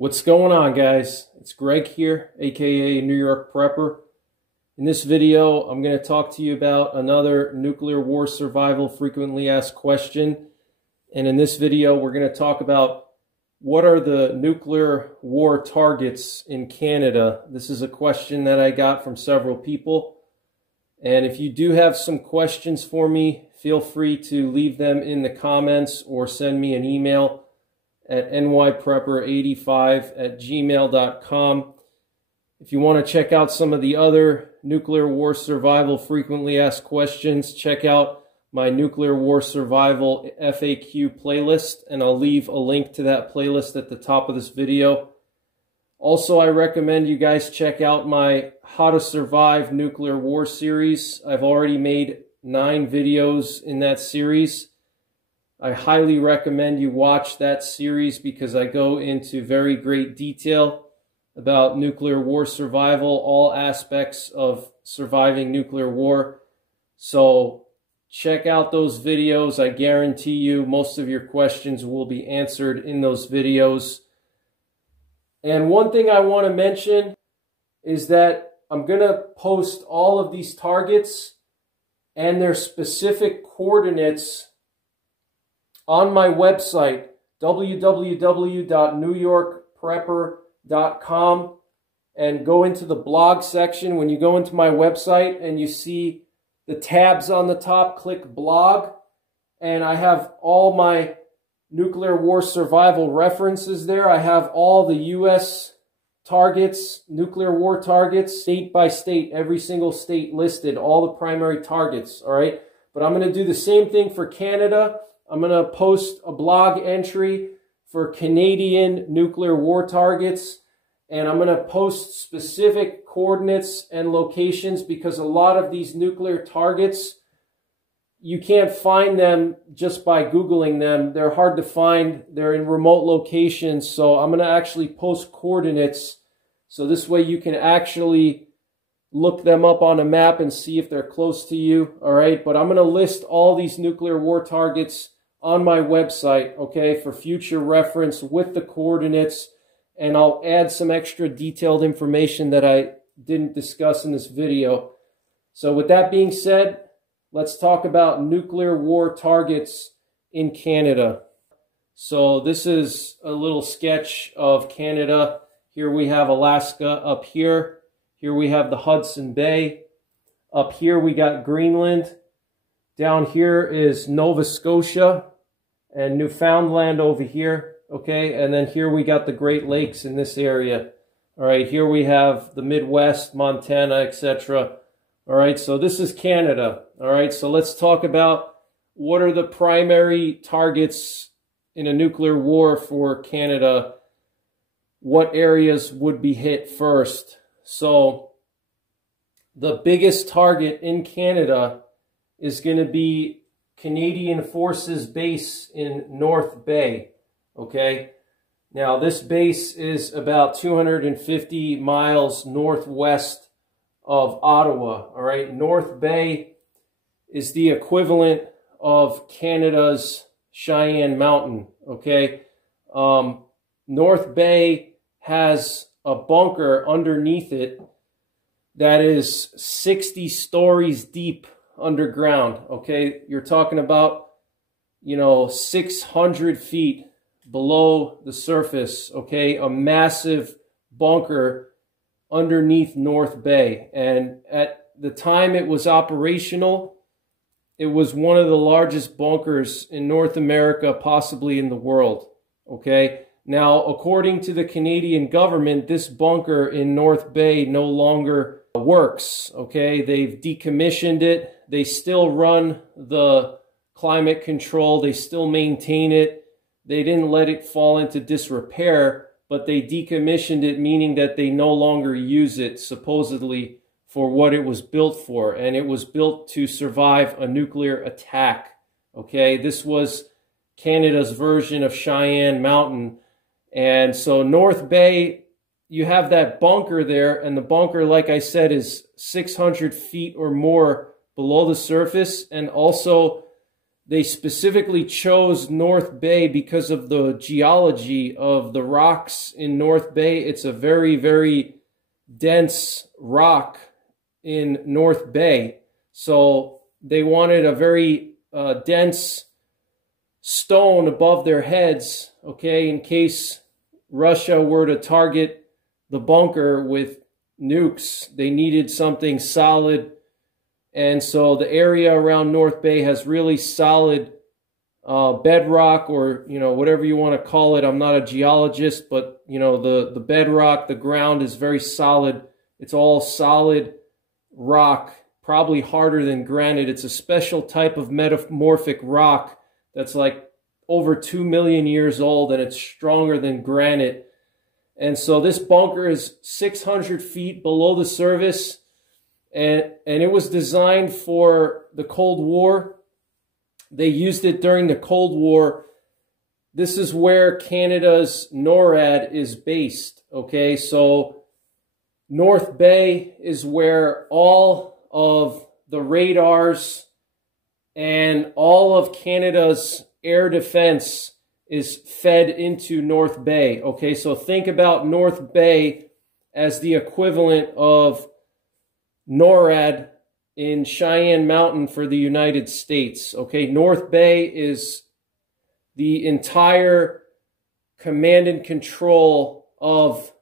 What's going on, guys? It's Greg here, aka New York Prepper. In this video, I'm going to talk to you about another nuclear war survival frequently asked question. And in this video, we're going to talk about what are the nuclear war targets in Canada. This is a question that I got from several people. And if you do have some questions for me, feel free to leave them in the comments or send me an email at NYPrepper85@gmail.com. If you want to check out some of the other nuclear war survival frequently asked questions, check out my nuclear war survival FAQ playlist, and I'll leave a link to that playlist at the top of this video. Also, I recommend you guys check out my How to Survive Nuclear War series. I've already made 9 videos in that series. I highly recommend you watch that series because I go into very great detail about nuclear war survival, all aspects of surviving nuclear war. So check out those videos. I guarantee you most of your questions will be answered in those videos. And one thing I want to mention is that I'm going to post all of these targets and their specific coordinates on my website, www.NYPrepper.com, and go into the blog section. When you go into my website and you see the tabs on the top, click blog, and I have all my nuclear war survival references there. I have all the U.S. targets, nuclear war targets, state by state, every single state listed, all the primary targets, all right? But I'm going to do the same thing for Canada. I'm going to post a blog entry for Canadian nuclear war targets, and I'm going to post specific coordinates and locations because a lot of these nuclear targets, you can't find them just by Googling them. They're hard to find. They're in remote locations, so I'm going to actually post coordinates so this way you can actually look them up on a map and see if they're close to you, all right? But I'm going to list all these nuclear war targets on my website, okay, for future reference with the coordinates, and I'll add some extra detailed information that I didn't discuss in this video. So with that being said, let's talk about nuclear war targets in Canada. So this is a little sketch of Canada. Here we have Alaska up here. Here we have the Hudson Bay. Up here we got Greenland. Down here is Nova Scotia and Newfoundland over here, okay? And then here we got the Great Lakes in this area. All right, here we have the Midwest, Montana, etc. All right, so this is Canada. All right, so let's talk about what are the primary targets in a nuclear war for Canada. What areas would be hit first? So the biggest target in Canada is going to be Canadian Forces Base in North Bay, okay? Now, this base is about 250 miles northwest of Ottawa, all right? North Bay is the equivalent of Canada's Cheyenne Mountain, okay? North Bay has a bunker underneath it that is 60 stories deep underground, okay? You're talking about, 600 feet below the surface, okay? A massive bunker underneath North Bay. And at the time it was operational, it was one of the largest bunkers in North America, possibly in the world, okay? Now, according to the Canadian government, this bunker in North Bay no longer works, okay? They've decommissioned it. They still run the climate control. They still maintain it. They didn't let it fall into disrepair, but they decommissioned it, meaning that they no longer use it, supposedly, for what it was built for. And it was built to survive a nuclear attack, okay? This was Canada's version of Cheyenne Mountain. And so North Bay, you have that bunker there, and the bunker, like I said, is 600 feet or more below the surface, and also they specifically chose North Bay because of the geology of the rocks in North Bay. It's a very, very dense rock in North Bay. So they wanted a very dense stone above their heads, okay, in case Russia were to target the bunker with nukes. They needed something solid. And so the area around North Bay has really solid bedrock, or, you know, whatever you want to call it. I'm not a geologist, but, you know, the bedrock, the ground is very solid. It's all solid rock, probably harder than granite. It's a special type of metamorphic rock that's like over 2 million years old, and it's stronger than granite. And so this bunker is 600 feet below the surface. And it was designed for the Cold War. They used it during the Cold War. This is where Canada's NORAD is based, okay? So North Bay is where all of the radars and all of Canada's air defense is fed into North Bay, okay? So think about North Bay as the equivalent of NORAD in Cheyenne Mountain for the United States. Okay, North Bay is the entire command and control of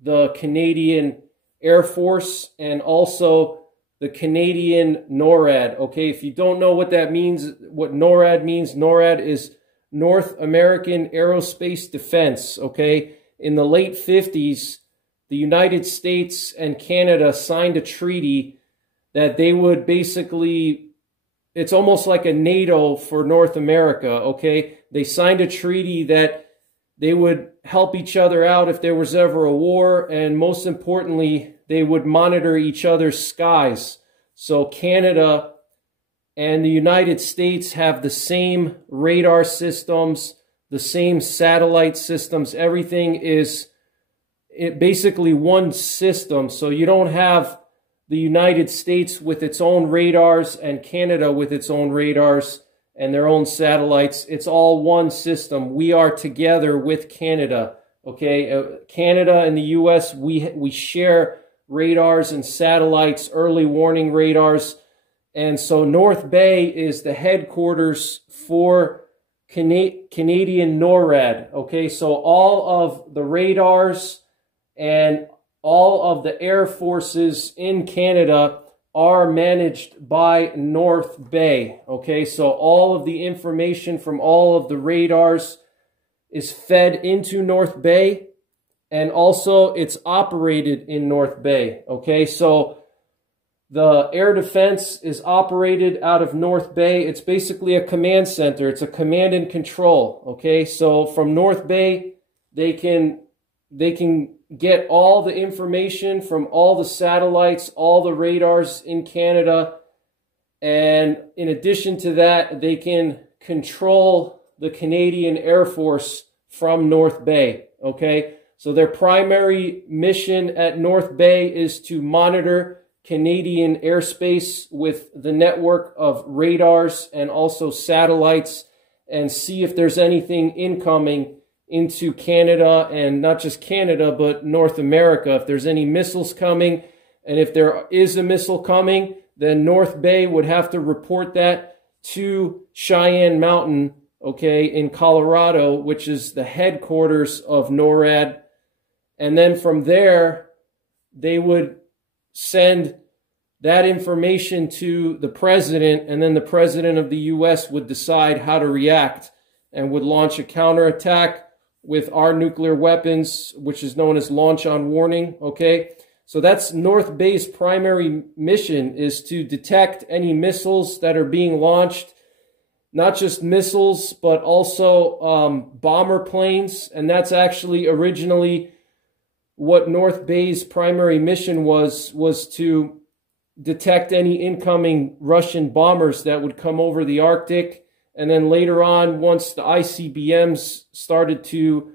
the Canadian Air Force and also the Canadian NORAD. Okay, if you don't know what that means, what NORAD means, NORAD is North American Aerospace Defense. Okay, in the late 50s, the United States and Canada signed a treaty that they would basically, it's almost like a NATO for North America, okay? They signed a treaty that they would help each other out if there was ever a war, and most importantly, they would monitor each other's skies. So Canada and the United States have the same radar systems, the same satellite systems. Everything is basically one system. So you don't have the United States with its own radars and Canada with its own radars and their own satellites. It's all one system. We are together with Canada. Okay, Canada and the U.S., we share radars and satellites, early warning radars. And so North Bay is the headquarters for Canadian NORAD. Okay, so all of the radars and all of the air forces in Canada are managed by North Bay. Okay, so all of the information from all of the radars is fed into North Bay, and also it's operated in North Bay. Okay, so the air defense is operated out of North Bay. It's basically a command center. It's a command and control. Okay, so from North Bay, they can get all the information from all the satellites, all the radars in Canada. And in addition to that, they can control the Canadian Air Force from North Bay, okay? So their primary mission at North Bay is to monitor Canadian airspace with the network of radars and also satellites and see if there's anything incoming into Canada, and not just Canada, but North America. If there's any missiles coming, and if there is a missile coming, then North Bay would have to report that to Cheyenne Mountain, okay, in Colorado, which is the headquarters of NORAD. And then from there, they would send that information to the president, and then the president of the U.S. would decide how to react and would launch a counterattack with our nuclear weapons, which is known as launch on warning, okay? So that's North Bay's primary mission, is to detect any missiles that are being launched, not just missiles, but also bomber planes. And that's actually originally what North Bay's primary mission was to detect any incoming Russian bombers that would come over the Arctic. And then later on, once the ICBMs started to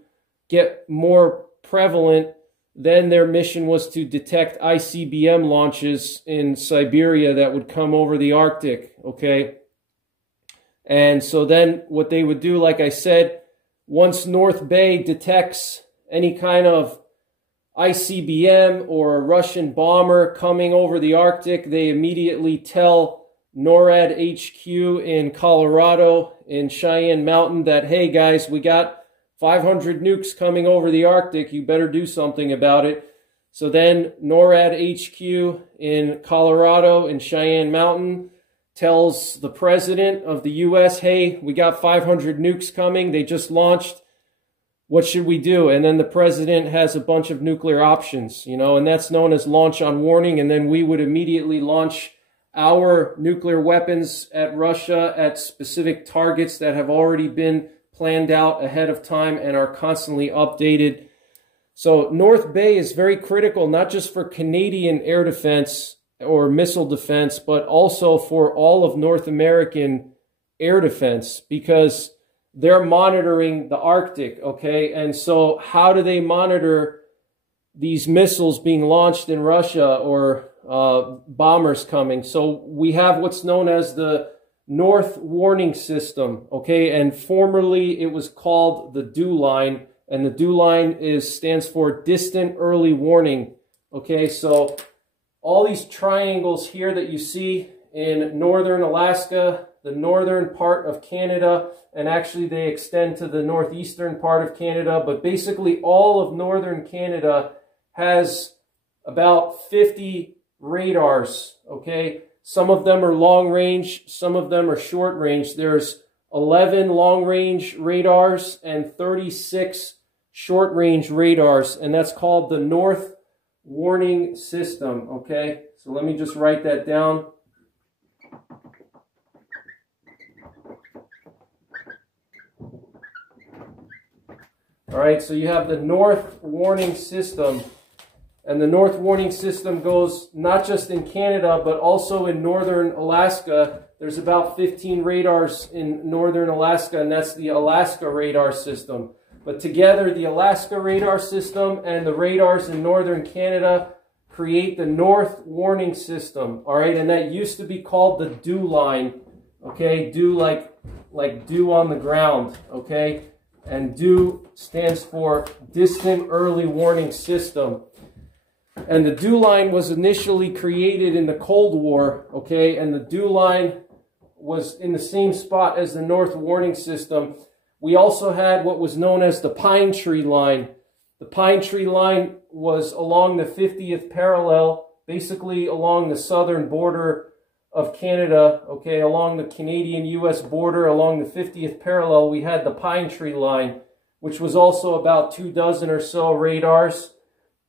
get more prevalent, then their mission was to detect ICBM launches in Siberia that would come over the Arctic, okay? And so then what they would do, like I said, once North Bay detects any kind of ICBM or a Russian bomber coming over the Arctic, they immediately tell NORAD HQ in Colorado in Cheyenne Mountain that, hey guys, we got 500 nukes coming over the Arctic, you better do something about it. So then NORAD HQ in Colorado in Cheyenne Mountain tells the president of the US, hey, we got 500 nukes coming, they just launched, what should we do? And then the president has a bunch of nuclear options, you know, and that's known as launch on warning, and then we would immediately launch our nuclear weapons at Russia at specific targets that have already been planned out ahead of time and are constantly updated. So North Bay is very critical, not just for Canadian air defense or missile defense, but also for all of North American air defense, because they're monitoring the Arctic, okay? And so how do they monitor these missiles being launched in Russia or bombers coming? So we have what's known as the North Warning System, okay? And formerly it was called the DEW line, and the DEW line stands for Distant Early Warning, okay? So all these triangles here that you see in northern Alaska, the northern part of Canada, and actually they extend to the northeastern part of Canada, but basically all of northern Canada has about 50 radars, okay? Some of them are long range, some of them are short range. There's 11 long range radars and 36 short range radars, and that's called the North Warning System, okay? So let me just write that down. All right, so you have the North Warning System, and the North Warning System goes not just in Canada, but also in northern Alaska. There's about 15 radars in northern Alaska, and that's the Alaska Radar System. But together, the Alaska Radar System and the radars in northern Canada create the North Warning System, all right? And that used to be called the DEW line, okay? DEW like dew on the ground, okay? And DEW stands for Distant Early Warning System. And the DEW line was initially created in the Cold War, okay? And the DEW line was in the same spot as the North Warning System. We also had what was known as the Pine Tree Line. The Pine Tree Line was along the 50th parallel, basically along the southern border of Canada, okay, along the Canadian-US border, along the 50th parallel, we had the Pine Tree Line, which was also about 24 or so radars,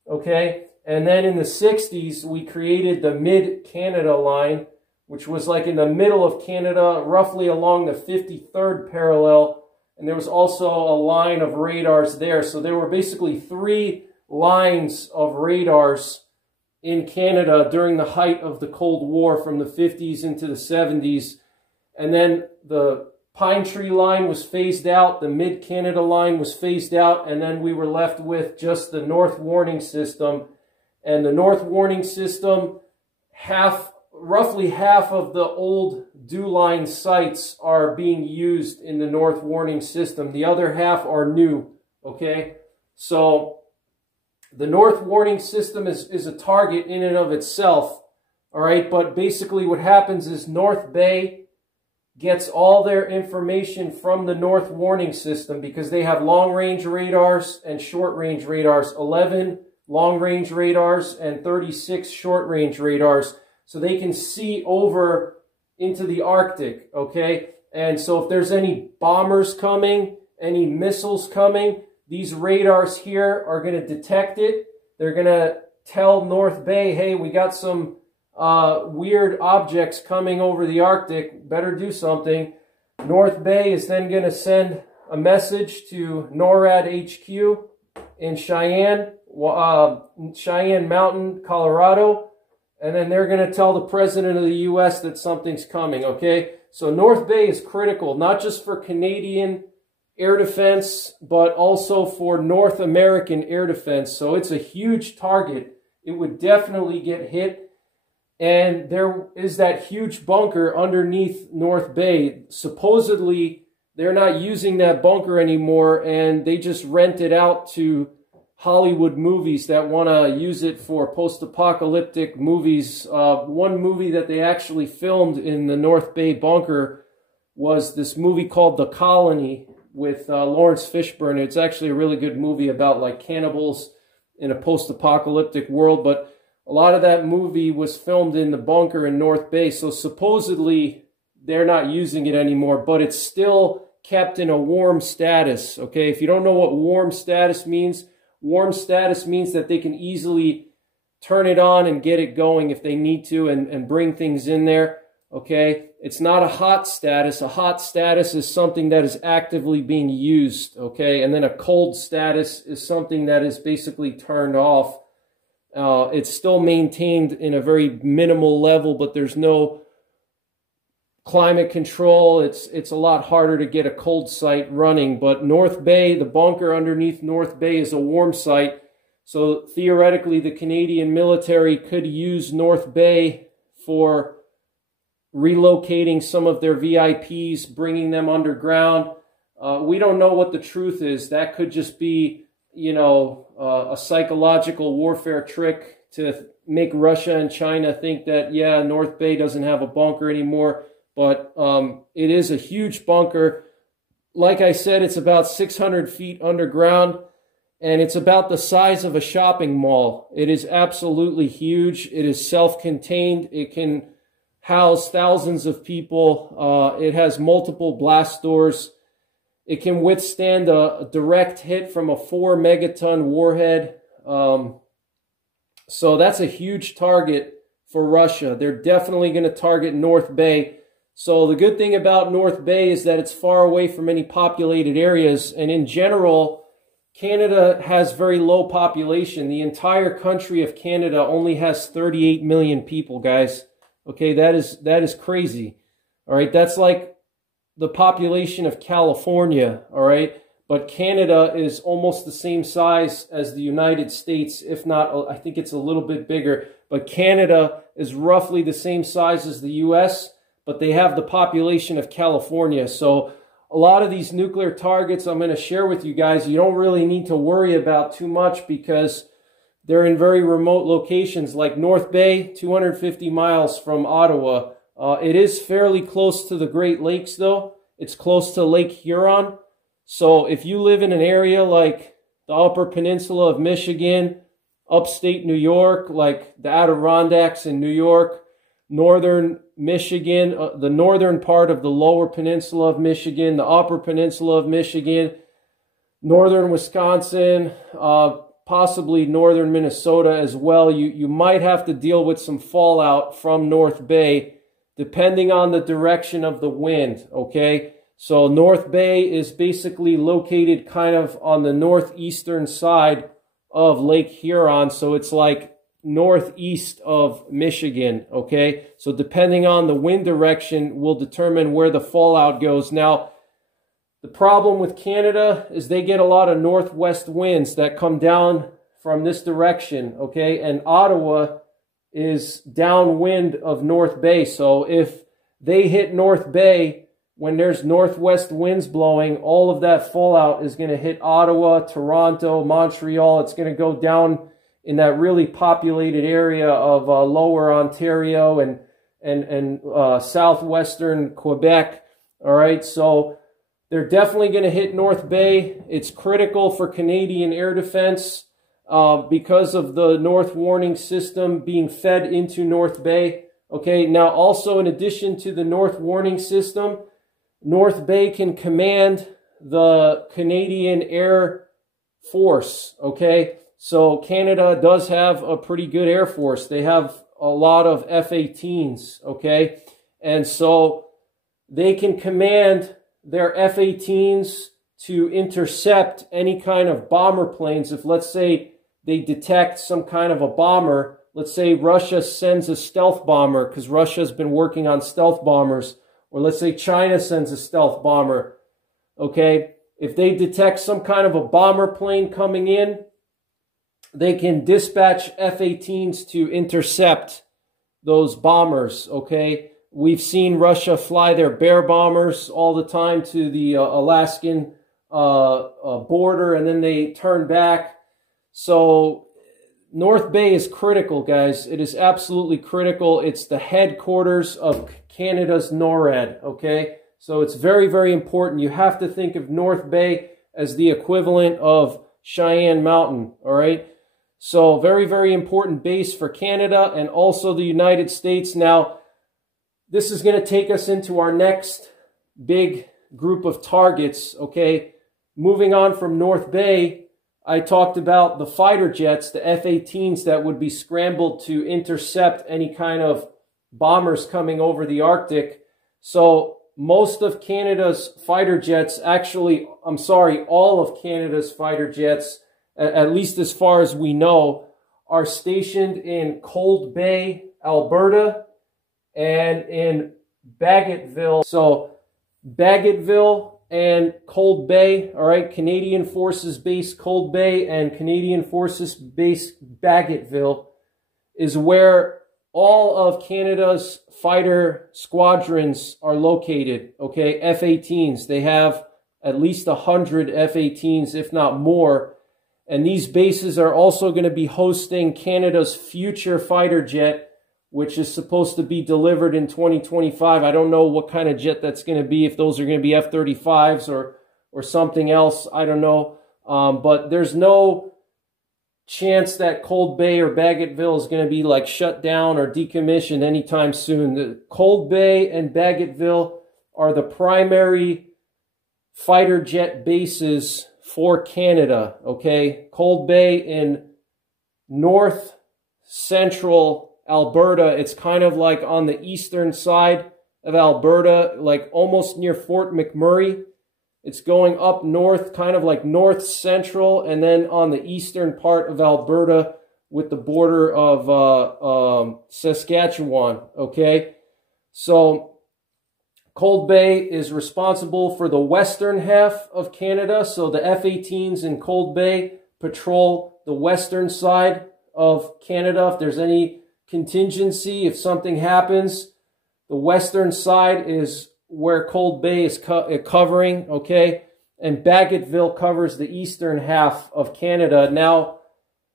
okay? And then in the 60s, we created the Mid-Canada Line, which was like in the middle of Canada, roughly along the 53rd parallel, and there was also a line of radars there. So there were basically 3 lines of radars in Canada during the height of the Cold War from the 50s into the 70s. And then the Pine Tree Line was phased out, the Mid-Canada Line was phased out, and then we were left with just the North Warning System. And the North Warning System, roughly half of the old DEW line sites are being used in the North Warning System. The other half are new, okay? So the North Warning System is a target in and of itself, all right? But basically what happens is North Bay gets all their information from the North Warning System because they have long-range radars and short-range radars, 11 long-range radars and 36 short-range radars. So they can see over into the Arctic, okay? And so if there's any bombers coming, any missiles coming, these radars here are going to detect it. They're going to tell North Bay, hey, we got some weird objects coming over the Arctic, better do something. North Bay is then going to send a message to NORAD HQ in Cheyenne Mountain, Colorado. And then they're going to tell the President of the U.S. that something's coming, okay? So North Bay is critical, not just for Canadian air defense, but also for North American air defense. So it's a huge target. It would definitely get hit. And there is that huge bunker underneath North Bay. Supposedly, they're not using that bunker anymore, and they just rent it out to Hollywood movies that want to use it for post-apocalyptic movies. One movie that they actually filmed in the North Bay bunker was this movie called The Colony with Lawrence Fishburne. It's actually a really good movie about like cannibals in a post-apocalyptic world, but a lot of that movie was filmed in the bunker in North Bay, so supposedly they're not using it anymore, but it's still kept in a warm status, okay? If you don't know what warm status means that they can easily turn it on and get it going if they need to and bring things in there, okay? It's not a hot status. A hot status is something that is actively being used, okay? And then a cold status is something that is basically turned off. It's still maintained in a very minimal level, but there's no climate control. It's a lot harder to get a cold site running. But North Bay, the bunker underneath North Bay, is a warm site. So theoretically, the Canadian military could use North Bay for relocating some of their VIPs, bringing them underground. We don't know what the truth is. That could just be, you know, a psychological warfare trick to make Russia and China think that, yeah, North Bay doesn't have a bunker anymore. But it is a huge bunker. Like I said, it's about 600 feet underground, and it's about the size of a shopping mall. It is absolutely huge. It is self-contained. It can house thousands of people. It has multiple blast doors. It can withstand a direct hit from a 4-megaton warhead. So that's a huge target for Russia. They're definitely going to target North Bay. So the good thing about North Bay is that it's far away from any populated areas. And in general, Canada has very low population. The entire country of Canada only has 38 million people, guys. Okay, that is crazy. All right, that's like the population of California, all right? But Canada is almost the same size as the United States, if not, I think it's a little bit bigger. But Canada is roughly the same size as the U.S., but they have the population of California. So a lot of these nuclear targets I'm going to share with you guys, you don't really need to worry about too much because they're in very remote locations, like North Bay, 250 miles from Ottawa. It is fairly close to the Great Lakes, though. It's close to Lake Huron. So if you live in an area like the Upper Peninsula of Michigan, upstate New York, like the Adirondacks in New York, northern Michigan, the northern part of the Lower Peninsula of Michigan, the Upper Peninsula of Michigan, northern Wisconsin, possibly northern Minnesota as well, you might have to deal with some fallout from North Bay depending on the direction of the wind, okay? So North Bay is basically located kind of on the northeastern side of Lake Huron, so it's like northeast of Michigan, okay? So depending on the wind direction will determine where the fallout goes. Now, the problem with Canada is they get a lot of northwest winds that come down from this direction, okay? And Ottawa is downwind of North Bay. So if they hit North Bay when there's northwest winds blowing, all of that fallout is going to hit Ottawa, Toronto, Montreal. It's going to go down in that really populated area of lower Ontario and southwestern Quebec, all right? So they're definitely going to hit North Bay. It's critical for Canadian air defense because of the North Warning System being fed into North Bay. Okay, now also in addition to the North Warning System, North Bay can command the Canadian Air Force, okay? So Canada does have a pretty good Air Force. They have a lot of F-18s, okay? And so they can command their F-18s to intercept any kind of bomber planes. If, let's say, they detect some kind of a bomber, let's say Russia sends a stealth bomber, because Russia's been working on stealth bombers, or let's say China sends a stealth bomber, okay? If they detect some kind of a bomber plane coming in, they can dispatch F-18s to intercept those bombers, okay? We've seen Russia fly their bear bombers all the time to the Alaskan border, and then they turn back. So North Bay is critical, guys. It is absolutely critical. It's the headquarters of Canada's NORAD, okay? So it's very, very important. You have to think of North Bay as the equivalent of Cheyenne Mountain, all right? So very, very important base for Canada and also the United States. Now, this is going to take us into our next big group of targets, okay? Moving on from North Bay, I talked about the fighter jets, the F-18s that would be scrambled to intercept any kind of bombers coming over the Arctic. So most of Canada's fighter jets, actually, I'm sorry, all of Canada's fighter jets, at least as far as we know, are stationed in Cold Bay, Alberta, and in Bagotville. So Bagotville and Cold Bay, all right, Canadian Forces Base Cold Bay and Canadian Forces Base Bagotville is where all of Canada's fighter squadrons are located, okay? F-18s, they have at least 100 F-18s, if not more. And these bases are also going to be hosting Canada's future fighter jet, which is supposed to be delivered in 2025. I don't know what kind of jet that's going to be, if those are going to be F-35s or something else. I don't know. But there's no chance that Cold Bay or Bagotville is going to be like shut down or decommissioned anytime soon. The Cold Bay and Bagotville are the primary fighter jet bases for Canada, okay? Cold Bay in north central Alberta. It's kind of like on the eastern side of Alberta, like almost near Fort McMurray. It's going up north, kind of like north central, and then on the eastern part of Alberta with the border of Saskatchewan, okay? So Cold Bay is responsible for the western half of Canada. So the F-18s in Cold Bay patrol the western side of Canada. If there's any contingency, if something happens, the western side is where Cold Bay is covering, okay? And Bagotville covers the eastern half of Canada. Now,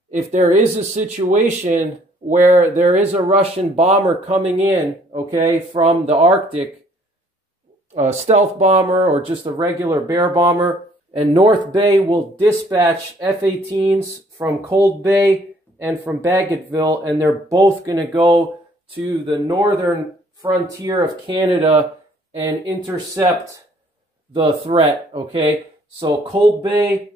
if there is a situation where there is a Russian bomber coming in, okay, from the Arctic, a stealth bomber or just a regular bear bomber, and North Bay will dispatch F-18s from Cold Bay and from Bagotville, and they're both going to go to the northern frontier of Canada and intercept the threat, okay? So Cold Bay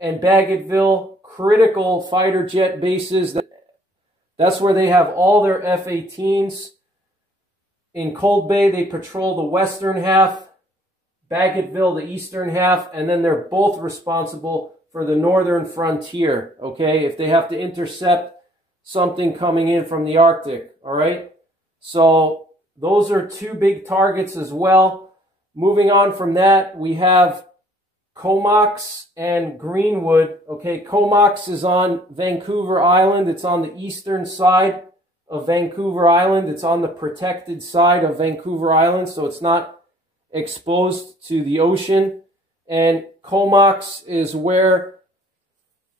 and Bagotville, critical fighter jet bases. That's where they have all their F-18s. In Cold Bay, they patrol the western half, Bagotville, the eastern half, and then they're both responsible for the northern frontier, okay? If they have to intercept something coming in from the Arctic, all right? So those are two big targets as well. Moving on from that, we have Comox and Greenwood, okay? Comox is on Vancouver Island. It's on the eastern side of Vancouver Island. It's on the protected side of Vancouver Island, so it's not exposed to the ocean. And Comox is where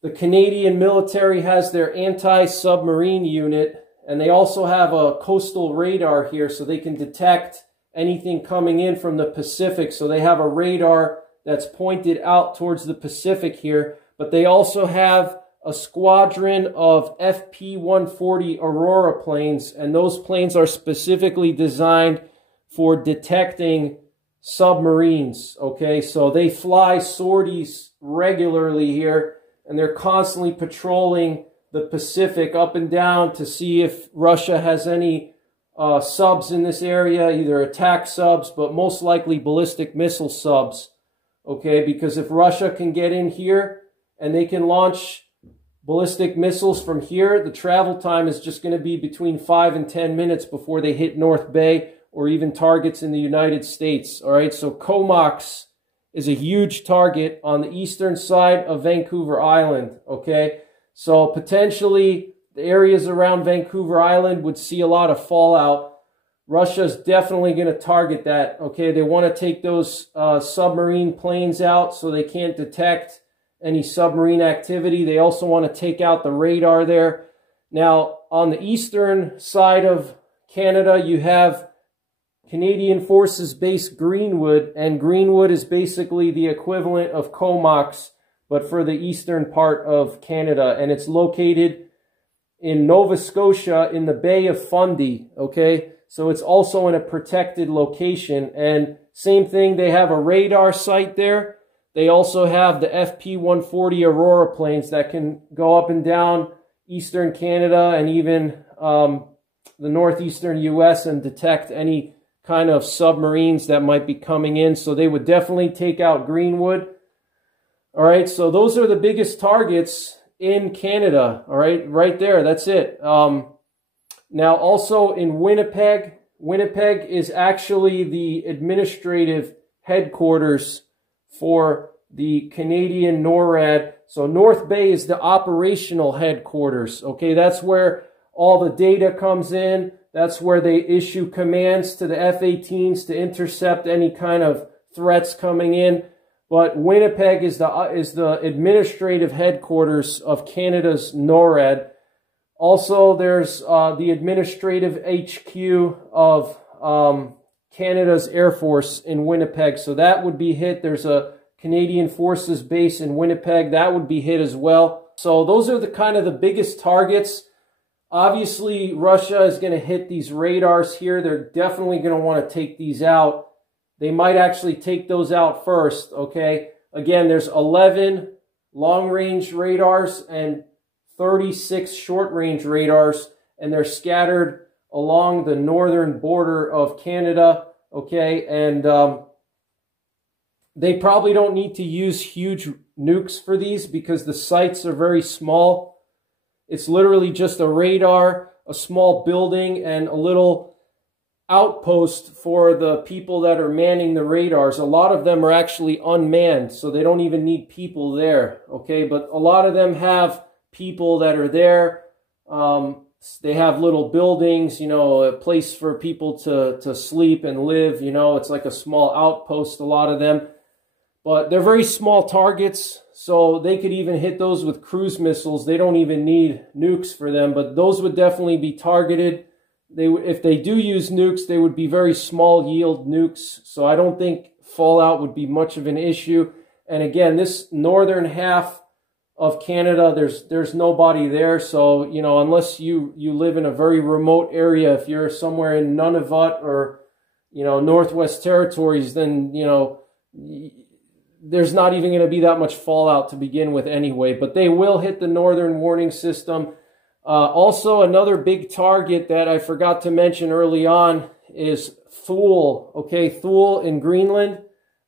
the Canadian military has their anti-submarine unit, and they also have a coastal radar here so they can detect anything coming in from the Pacific. So they have a radar that's pointed out towards the Pacific here, but they also have a squadron of FP-140 Aurora planes, and those planes are specifically designed for detecting submarines, okay? So they fly sorties regularly here, and they're constantly patrolling the Pacific up and down to see if Russia has any subs in this area, either attack subs, but most likely ballistic missile subs, okay? Because if Russia can get in here and they can launch ballistic missiles from here, the travel time is just going to be between 5 and 10 minutes before they hit North Bay or even targets in the United States, all right? So Comox is a huge target on the eastern side of Vancouver Island, okay? So potentially the areas around Vancouver Island would see a lot of fallout. Russia's definitely going to target that, okay? They want to take those submarine planes out so they can't detect any submarine activity. They also want to take out the radar there. Now, on the eastern side of Canada, you have Canadian Forces Base Greenwood, and Greenwood is basically the equivalent of Comox, but for the eastern part of Canada, and it's located in Nova Scotia in the Bay of Fundy, okay? So it's also in a protected location, and same thing, they have a radar site there. They also have the FP-140 Aurora planes that can go up and down eastern Canada and even the northeastern U.S. and detect any kind of submarines that might be coming in. So they would definitely take out Greenwood. All right, so those are the biggest targets in Canada. All right, right there, that's it. Now also in Winnipeg, Winnipeg is actually the administrative headquarters for the Canadian NORAD. So North Bay is the operational headquarters, okay? That's where all the data comes in. That's where they issue commands to the F-18s to intercept any kind of threats coming in. But Winnipeg is the administrative headquarters of Canada's NORAD. Also, there's the administrative HQ of Canada's Air Force in Winnipeg. So that would be hit. There's a Canadian Forces base in Winnipeg. That would be hit as well. So those are the kind of the biggest targets. Obviously, Russia is going to hit these radars here. They're definitely going to want to take these out. They might actually take those out first, okay? Again, there's 11 long-range radars and 36 short-range radars, and they're scattered along the northern border of Canada, okay? And they probably don't need to use huge nukes for these because the sites are very small. It's literally just a radar, a small building, and a little outpost for the people that are manning the radars. A lot of them are actually unmanned, so they don't even need people there, okay? But a lot of them have people that are there. They have little buildings, you know, a place for people to sleep and live, you know. It's like a small outpost, a lot of them. But they're very small targets, so they could even hit those with cruise missiles. They don't even need nukes for them, but those would definitely be targeted. If they do use nukes, they would be very small yield nukes, so I don't think fallout would be much of an issue. And again, this northern half of Canada, there's nobody there, so, you know, unless you live in a very remote area, if you're somewhere in Nunavut or, you know, Northwest Territories, then, you know, there's not even going to be that much fallout to begin with anyway, but they will hit the northern warning system. Also, another big target that I forgot to mention early on is Thule. Okay, Thule in Greenland.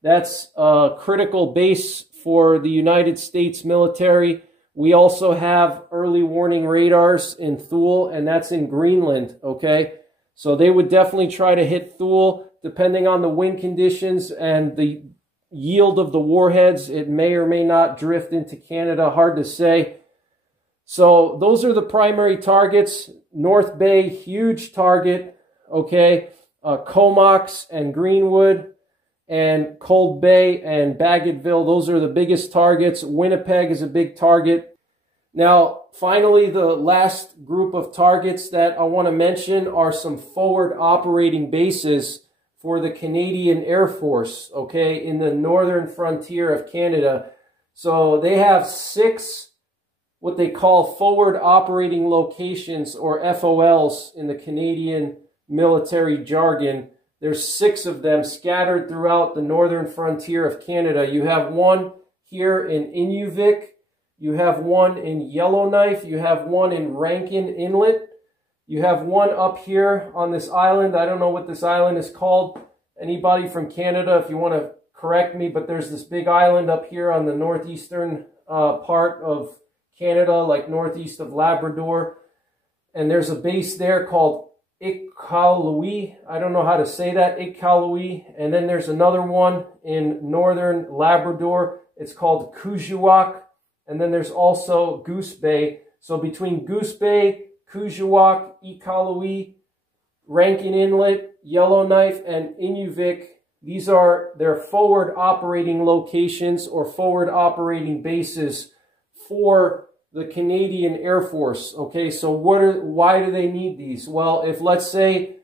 That's a critical base for the United States military. We also have early warning radars in Thule, and that's in Greenland. Okay, so they would definitely try to hit Thule. Depending on the wind conditions and the yield of the warheads, it may or may not drift into Canada. Hard to say. So those are the primary targets. North Bay, huge target, okay? Comox and Greenwood and Cold Bay and Bagotville, those are the biggest targets. Winnipeg is a big target. Now, finally, the last group of targets that I want to mention are some forward operating bases for the Canadian Air Force, okay, in the northern frontier of Canada. So they have 6 what they call forward operating locations, or FOLs in the Canadian military jargon. There's 6 of them scattered throughout the northern frontier of Canada. You have one here in Inuvik. You have one in Yellowknife. You have one in Rankin Inlet. You have one up here on this island. I don't know what this island is called. Anybody from Canada, if you want to correct me, but there's this big island up here on the northeastern part of Canada, like northeast of Labrador. And there's a base there called Iqaluit. I don't know how to say that, Iqaluit. And then there's another one in northern Labrador. It's called Kuujjuaq. And then there's also Goose Bay. So between Goose Bay, Kuujjuaq, Iqaluit, Rankin Inlet, Yellowknife, and Inuvik, these are their forward operating locations or forward operating bases for the Canadian Air Force. Okay, so why do they need these? Well, if let's say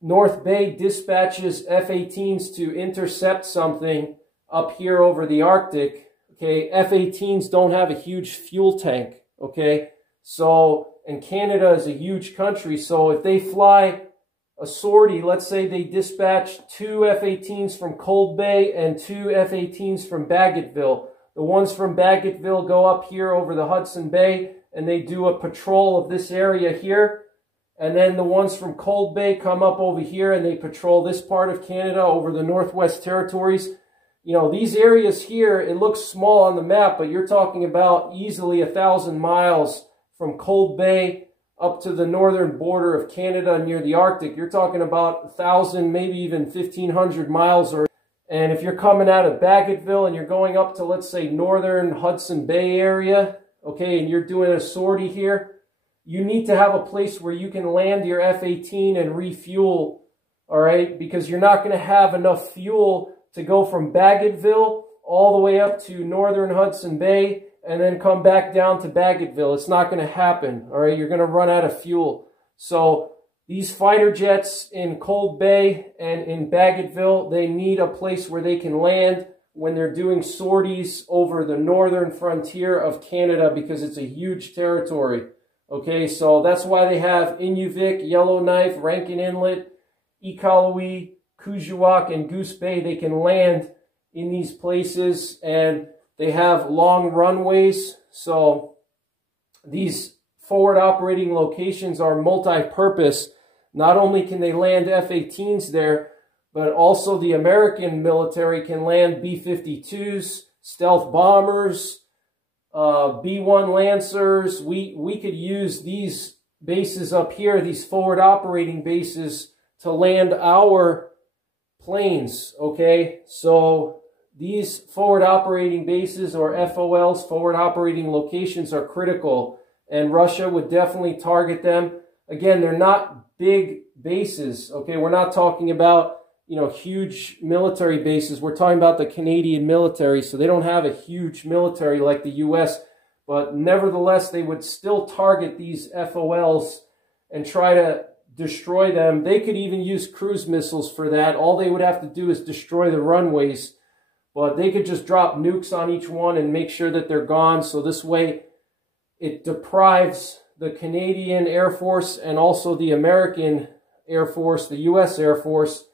North Bay dispatches F-18s to intercept something up here over the Arctic, okay, F-18s don't have a huge fuel tank, okay? So, and Canada is a huge country, so if they fly a sortie, let's say they dispatch 2 F-18s from Cold Bay and 2 F-18s from Bagotville. The ones from Bagotville go up here over the Hudson Bay and they do a patrol of this area here. And then the ones from Cold Bay come up over here and they patrol this part of Canada over the Northwest Territories. You know, these areas here, it looks small on the map, but you're talking about easily 1,000 miles from Cold Bay up to the northern border of Canada near the Arctic. You're talking about 1,000, maybe even 1,500 miles. And if you're coming out of Bagotville and you're going up to, let's say, northern Hudson Bay area, okay, and you're doing a sortie here, you need to have a place where you can land your F-18 and refuel, all right? Because you're not going to have enough fuel to go from Bagotville all the way up to northern Hudson Bay and then come back down to Bagotville. It's not going to happen, all right? You're going to run out of fuel. So these fighter jets in Cold Bay and in Bagotville, they need a place where they can land when they're doing sorties over the northern frontier of Canada because it's a huge territory. Okay, so that's why they have Inuvik, Yellowknife, Rankin Inlet, Iqaluit, Kuujjuaq, and Goose Bay. They can land in these places, and they have long runways. So these forward operating locations are multi-purpose. Not only can they land F-18s there, but also the American military can land B-52s, stealth bombers, B-1 Lancers. We could use these bases up here, these forward operating bases, to land our planes, okay? So these forward operating bases, or FOLs, forward operating locations, are critical, and Russia would definitely target them. Again, they're not big bases, okay? We're not talking about, you know, huge military bases. We're talking about the Canadian military, so they don't have a huge military like the U.S., but nevertheless, they would still target these FOLs and try to destroy them. They could even use cruise missiles for that. All they would have to do is destroy the runways, but they could just drop nukes on each one and make sure that they're gone, so this way it deprives the Canadian Air Force and also the American Air Force, the U.S. Air Force,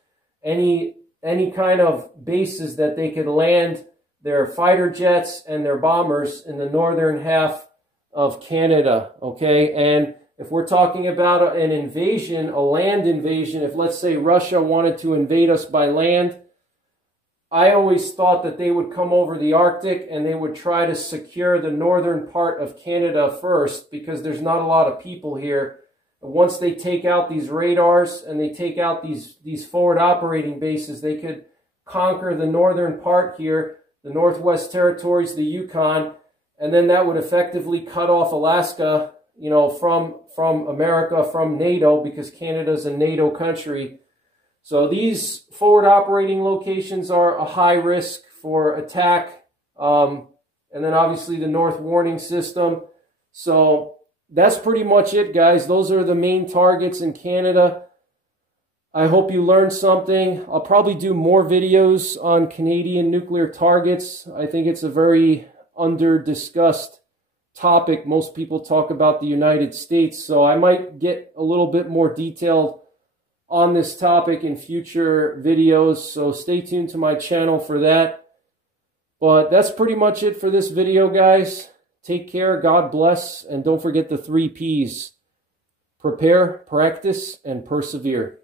any kind of bases that they could land their fighter jets and their bombers in the northern half of Canada, okay? And if we're talking about an invasion, a land invasion, if let's say Russia wanted to invade us by land, I always thought that they would come over the Arctic and they would try to secure the northern part of Canada first because there's not a lot of people here. Once they take out these radars and they take out these forward operating bases, they could conquer the northern part here, the Northwest Territories, the Yukon, and then that would effectively cut off Alaska, you know, from America, from NATO, because Canada's a NATO country. So these forward operating locations are a high risk for attack. And then obviously the North Warning System. So that's pretty much it, guys. Those are the main targets in Canada. I hope you learned something. I'll probably do more videos on Canadian nuclear targets. I think it's a very under-discussed topic. Most people talk about the United States, so I might get a little bit more detailed on this topic in future videos, so stay tuned to my channel for that. But that's pretty much it for this video, guys. Take care, God bless, and don't forget the 3 Ps. Prepare, practice, and persevere.